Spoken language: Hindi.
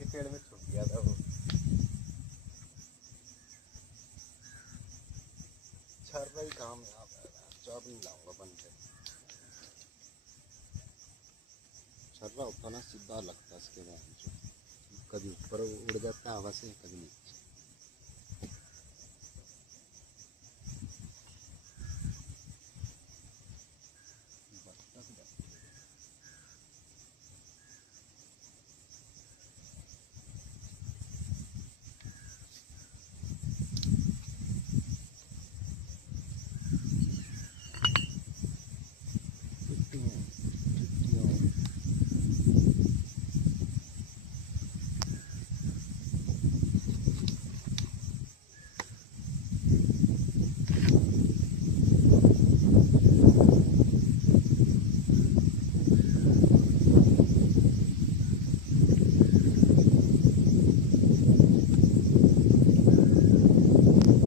के पेड़ में छुप गया था वो। छर्रा ही काम है, चाप नहीं लाऊंगा बन के। छर्रा होता ना सीधा लगता है इसके बाद, कभी ऊपर उड़ जाता है हवा से, कभी नीचे।